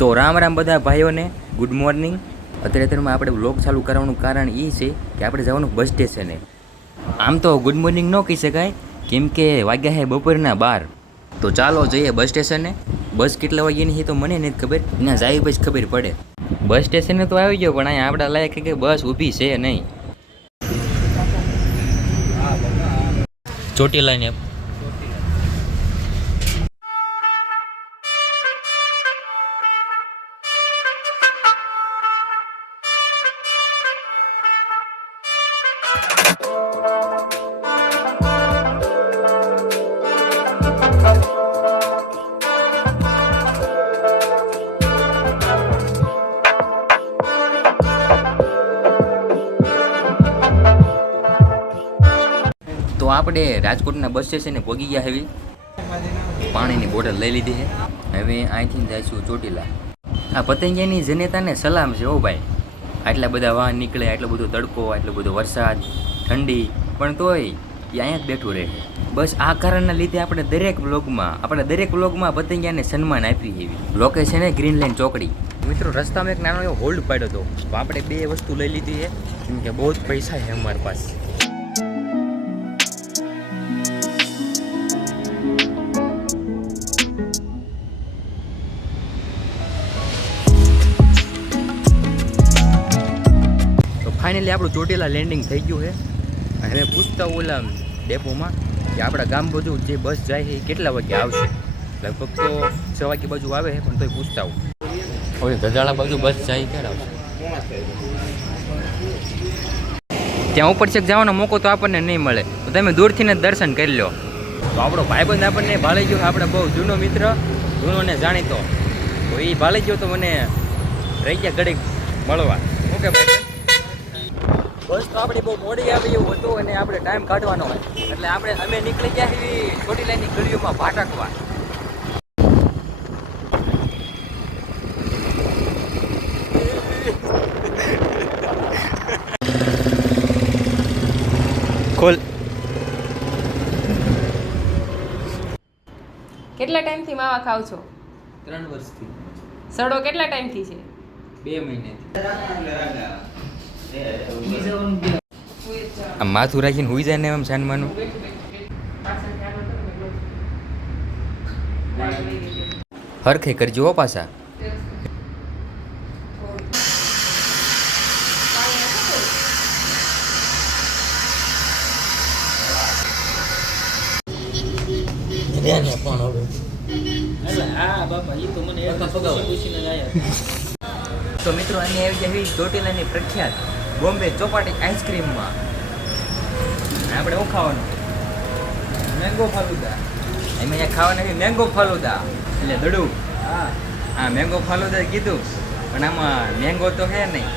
તો રામ રામ બધા ભાઈઓને, ગુડ મોર્નિંગ. અત્યારમાં આપણે વ્લોગ ચાલુ કરવાનું કારણ એ છે કે આપણે જવાનું બસ સ્ટેશને. આમ તો ગુડ મોર્નિંગ ન કહી શકાય, કેમ કે વાગ્યા છે બપોરના 12. તો ચાલો જઈએ બસ સ્ટેશને. બસ કેટલા વાગ્યાની છે તો મને નથી ખબર, એના જાય પછી ખબર પડે. બસ સ્ટેશને તો આવી ગયો, પણ અહીંયા આપણા લાયક કે બસ ઊભી છે નહીં. ચોટીલાને તો આપણે રાજકોટના બસ સ્ટેશને પહોંચી ગયા હવે. પાણીની બોટલ લઈ લીધી છે. હવે અહીંથી જઈશું ચોટીલા. આ પતંગિયાની જનતાને સલામ છે હો ભાઈ. આટલા બધા વાહન નીકળે, આટલો બધો તડકો, આટલો બધો વરસાદ, ઠંડી, પણ તોય એ અહીંયા જ બેઠું રહે. બસ આ કારણના લીધે આપણે દરેક વ્લોગમાં પતંગિયાને સન્માન આપી એવી. લોકેશન છે ગ્રીન લાઈન ચોકડી. મિત્રો રસ્તામાં એક નાનો એવો હોલ્ડ પાડ્યો હતો, તો આપણે 2 વસ્તુ લઈ લીધી છે, કેમ કે બહુ જ પૈસા છે અમારી પાસે. ફાઇનલી આપણું ચોટીલા લેન્ડિંગ થઈ ગયું છે. હવે પૂછતા ઓલા ડેપોમાં કે આપણા ગામ બાજુ જે બસ જાય છે એ કેટલા વાગે આવશે. લગભગ તો 6 વાગે બાજુ આવે છે, પણ તોય પૂછતા આવું. હવે ગજાળા બાજુ બસ જાય ક્યારે આવશે? ત્યાં ઉપર છેક જવાનો મોકો તો આપણને નહીં મળે, તો તમે દૂરથી જ દર્શન કરી લો. તો આપણો ભાઈબંધ આપણને ભાળી ગયો, આપણે બહુ જૂનો મિત્ર, જૂનો ને જાણીતો. તો એ ભાળી ગયો તો મને રહી ગયા ઘડીક મળવા. ઓકે ભાઈ. બસ તો આપણી બહુ મોડી આવી એવું હતું, અને આપણે ટાઈમ કાઢવાનો હોય એટલે અમે નીકળી ગયા એવી ચોટીલાની ગલીઓમાં ભાટકવા. ખોલ. કેટલા ટાઈમથી માવા ખાવ છો? 3 વર્ષથી. સડો કેટલા ટાઈમથી છે? 2 મહિને. આમ માથું રાખીને હુઈ જાય ને એમ સાનમાનું. હરખે કરજો હો પાછા. તો મિત્રો અહીંયા આવી જાય ચોટીલાની પ્રખ્યાત બોમ્બે ચોપાટી આઈસ્ક્રીમમાં. આપણે શું ખાવાનું? મેંગો ફાલુદા. એમાં અહીંયા ખાવાના મેંગો ફાલુદા એટલે દડું. હા મેંગો ફાલુદા કીધું, પણ આમાં મેંગો તો છે નહીં,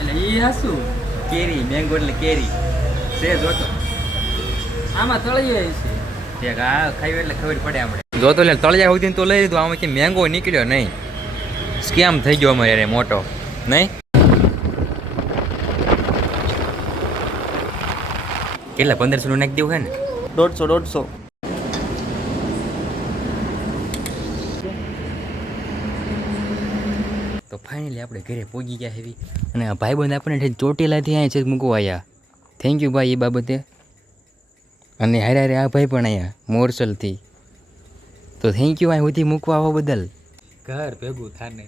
એટલે એ હાસું કેરી. મેંગો એટલે કેરી છે. જોતો આમાં તળિયે છે. હા ખાયું એટલે ખબર પડે આપણે. જોતો એટલે તળિયા સુધી તો લઈ લીધું, આમાં કે મેંગો નીકળ્યો નહીં. સ્કેમ થઈ ગયો અમારે મોટો નહીં. કેટલા 1500 નાખી દેવું છે ને? 150. તો ફાઇનલી આપણે ઘરે પહોંચી ગયા હેવી, અને આ ભાઈબંધ આપણને ચોટીલાથી અહીંયા છે મૂકવા આવ્યા. થેન્ક યુ ભાઈ એ બાબતે. અને હારે આ ભાઈ પણ અહીંયા મોરસલથી. તો થેન્ક યુ અહીં સુધી મૂકવા આવવા બદલ. ઘર ભેગું થાને.